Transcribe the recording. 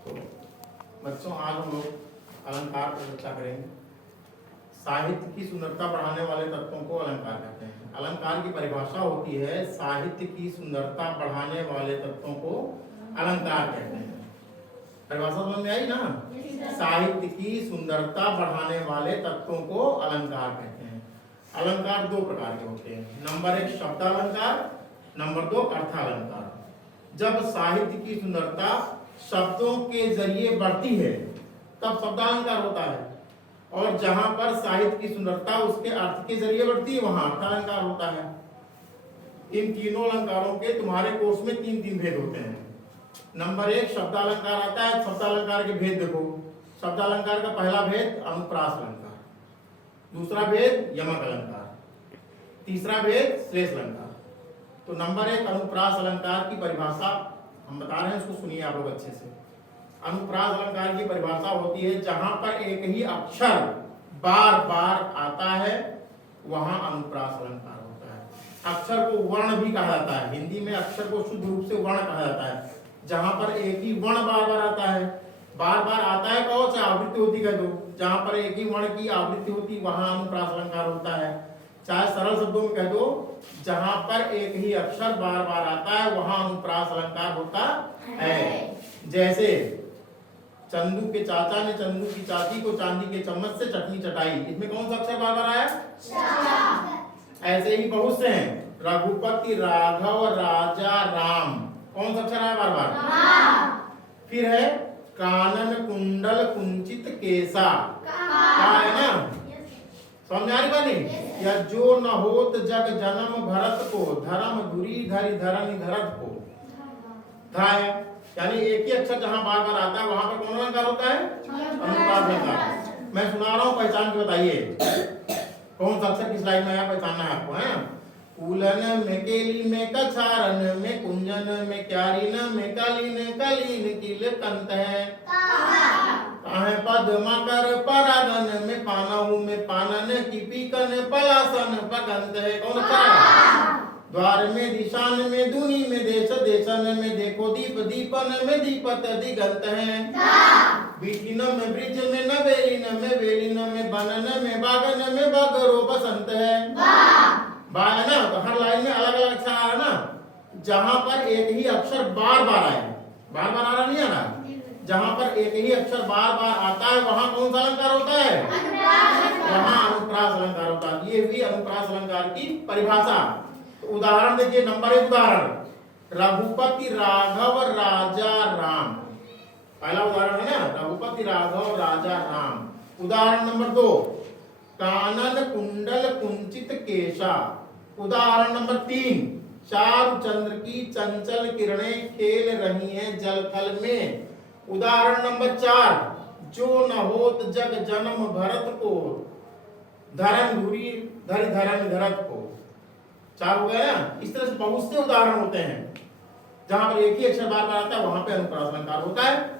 तो बच्चों आज हम लोग अलंकार पर चर्चा करेंगे। साहित्य की सुंदरता बढ़ाने वाले तत्वों को अलंकार कहते हैं। अलंकार की परिभाषा होती है साहित्य की सुंदरता बढ़ाने वाले तत्वों को अलंकार कहते हैं। परिभाषा समझ में आई ना? साहित्य की सुंदरता बढ़ाने वाले तत्वों को अलंकार कहते हैं। अलंकार दो प्रकार के होते हैं। नंबर एक शब्दालंकार, नंबर दो अर्थालंकार। जब साहित्य की सुंदरता शब्दों के जरिए बढ़ती है तब शब्दालंकार होता है, और जहां पर साहित्य की सुंदरता उसके अर्थ के जरिए बढ़ती है वहां अर्थालंकार होता है। इन तीनों अलंकारों के तुम्हारे कोर्स में तीन तीन भेद होते हैं। नंबर एक शब्दालंकार आता है। शब्दालंकार के भेद देखो। शब्दालंकार का पहला भेद अनुप्रास अलंकार, दूसरा भेद यमक अलंकार, तीसरा भेद श्लेष अलंकार। तो नंबर एक अनुप्रास अलंकार की परिभाषा हम बता रहे हैं, उसको सुनिए आप लोग अच्छे से। अनुप्रास अलंकार की परिभाषा होती है जहां पर एक ही अक्षर बार बार आता है वहां अनुप्रास अलंकार होता है। अक्षर को वर्ण भी कहा जाता है। हिंदी में अक्षर को शुद्ध रूप से वर्ण कहा जाता है। जहां पर एक ही वर्ण बार बार आता है, बार बार आता है कहो चाहे आवृत्ति होती कह दो, जहां पर एक ही वर्ण की आवृत्ति होती वहां अनुप्रास अलंकार होता है। चाहे सरल शब्दों में कह दो, जहां पर एक ही अक्षर बार बार आता है वहां अनुप्रास अलंकार होता है। जैसे चंदू के चाचा ने चंदू की चाची को चांदी के चम्मच से चटनी चटाई, इसमें कौन सा अक्षर बार बार आया? ऐसे ही बहुत से हैं। रघुपति राघव राजा राम, कौन सा अक्षर आया बार बार? फिर है कानन कुंडल कुंचित केसा, क्या है ना? समझ आ रही बात नहीं? या जो न होत जग जन्म भरत को, धर्म धुरी धरि धरनि धरत को। धाय यानी एक ही अक्षर जहां बार बार आता है वहां पर कौन अलंकार होता है? अनुप्रास अलंकार। मैं सुना रहा हूं, पहचान के बताइए कौन सा अक्षर किस लाइन में आया, पहचानना है आपको, है? कूलन में केली में कछारन में कुंजन में क्यारीन में कालीन कालीन किल कंत है। काहे पद्मा कर परागन में पानहु में पानन की पीकन पलासन पगंत है। कौन सा? द्वार में दिशान में दुनी में देश देशन में देखो दीप दीपन में दीपत दिगंत है। बीटिन में ब्रिज में नवेलिन में वेलिन में बनन में बागन में बगरो बसंत है। बा है ना? तो हर लाइन में अलग अलग अक्षर आ रहा है ना। जहां पर एक ही अक्षर बार बार आए, बार बार आ रहा नहीं आ रहा, जहां पर एक ही अक्षर बार बार आता है वहां कौन सा अलंकार होता है? वहां अनुप्रास अलंकार होता है। ये भी अनुप्रास अलंकार की परिभाषा। तो उदाहरण देखिए, नंबर एक उदाहरण रघुपति राघव राजा राम, पहला उदाहरण है ना, रघुपति राघव राजा राम। उदाहरण नंबर दो कानन कुंडल कुंचित केशा। उदाहरण नंबर तीन चारु चंद्र की चंचल किरणें खेल रही हैं जल थल में। उदाहरण नंबर चार जो न होत जग जन्म भरत को, धरन धुरी धरि धरन धरत को। चार हो गया ना? इस तरह से बहुत से उदाहरण होते हैं जहां पर एक ही अक्षर बार बार आता है वहां पे अनुप्रास अलंकार होता है।